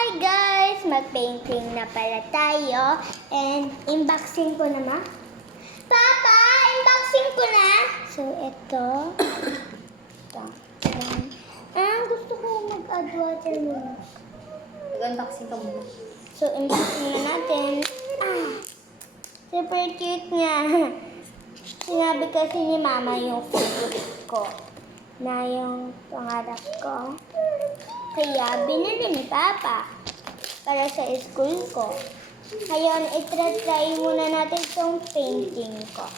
Hi guys! Mag-painting na pala tayo. And unboxing ko na ma. Papa! Unboxing ko na! So, ito. Gusto ko mag-add water muna. Mag-unboxing ka muna. So, unboxing na natin. Super cute niya. Sinabi kasi ni Mama yung favorite ko. Na yung pangarap ko. Kaya binili ni Papa para sa school ko. Ngayon, itry muna natin itong painting ko.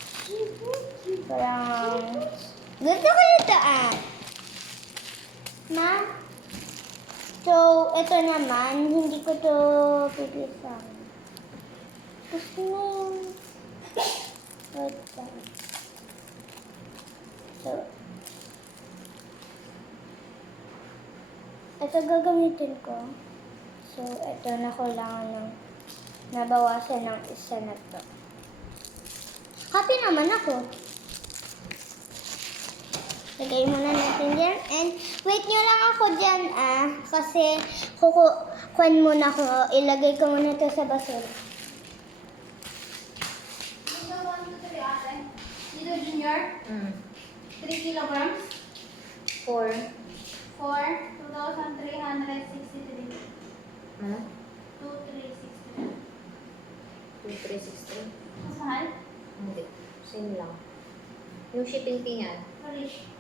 Parang, gusto ko ito Ma? So, ito naman, hindi ko to pipisan. Gusto na yung... Wait lang. So, ito gagamitin ko. So, ito na ko lang ng nabawasan ng isa na to. Happy naman ako. Lagay muna natin dyan. And wait nyo lang ako dyan kasi kukuhan muna ko. Ilagay ko muna ito sa basura. Dito 1, 2, 3 ate. Dito junior. 3 kilograms. 4. 2,363. Ano? 2,363. 2363. Mas mahal? Hindi. Same lang. Yung shipping fee niyan. Marish.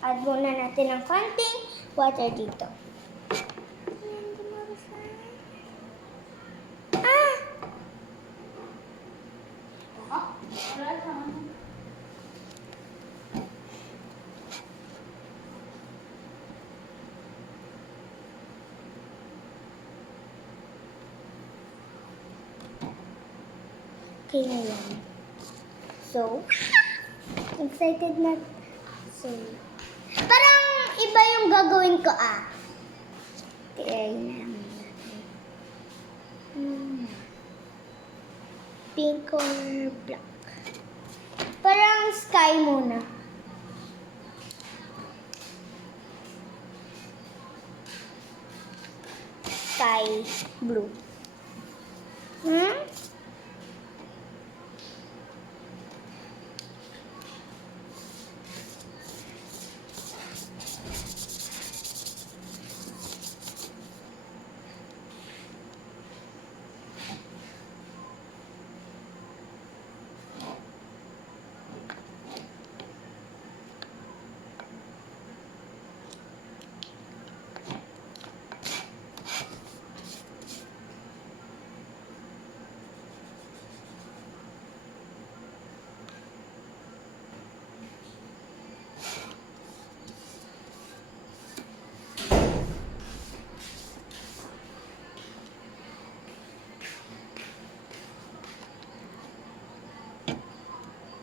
Add muna natin ng konting water dito. Wala sa ano. Okay na yan. So, excited na. So, parang iba yung gagawin ko Try na natin. Pink or black. Parang sky muna. Sky blue.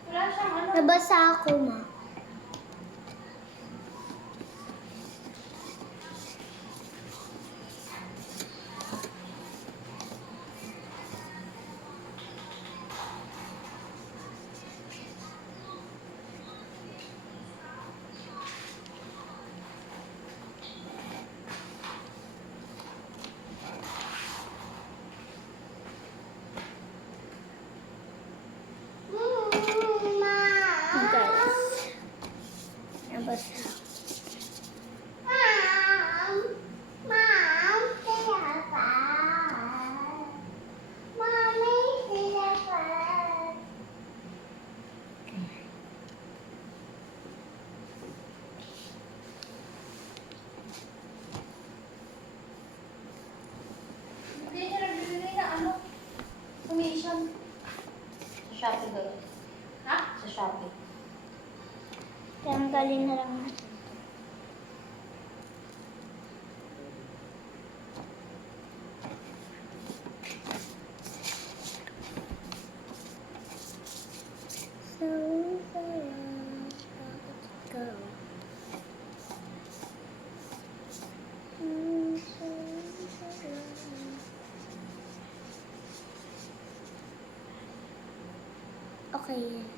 Wala siyang ano. Nabasa ako, ma. Guys. Nabasa. Hindi siya nagbibigay ng ano. Commission. Sa Shopee ba yun? Ha? Sa Shopee. Tanggalin na lang natin. So, let's go. Okay.